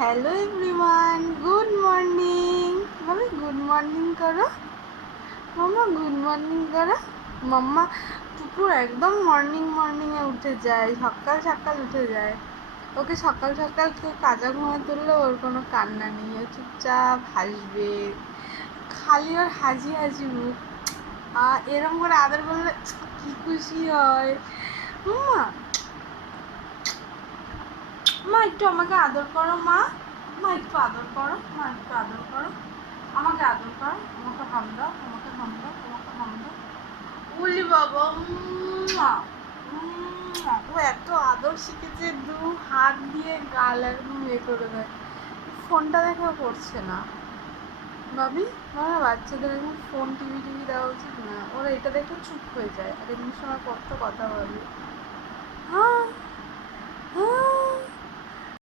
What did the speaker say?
Hello everyone, good morning. Mamma good morning করো, mamma good morning করো। মাম্মা পুকুর একদম মর্নিং মর্নিংয়ে উঠে যায়, সকাল সকাল উঠে যায়। ওকে সকাল সকাল কেউ কাজা ঘুমে তুললে ওর কোনো কান্না নেই, ও চুপচাপ হাসবে, খালি ওর হাসি হাসি মুখ। এরম করে আদর করলে কি খুশি হয়। মাম্মা মা একটু আমাকে আদর করো, মা মা একটু আদর করো, মা একটু আদর করো, আমাকে আদর করো, আমাকে হাম দাও, আমাকে হাম দাও, আমাকে হাম দাও। বলি বাবা ও এত আদর শিখেছে, দু হাত দিয়ে গাল একদম করে দেয়। ফোনটা দেখা করছে না ভাবি, আমার বাচ্চাদের এখন ফোন টিভি দেওয়া উচিত না, ওরা এটা দেখে চুপ হয়ে যায় আর এমনি সময় কত কথা বলে। হ্যাঁ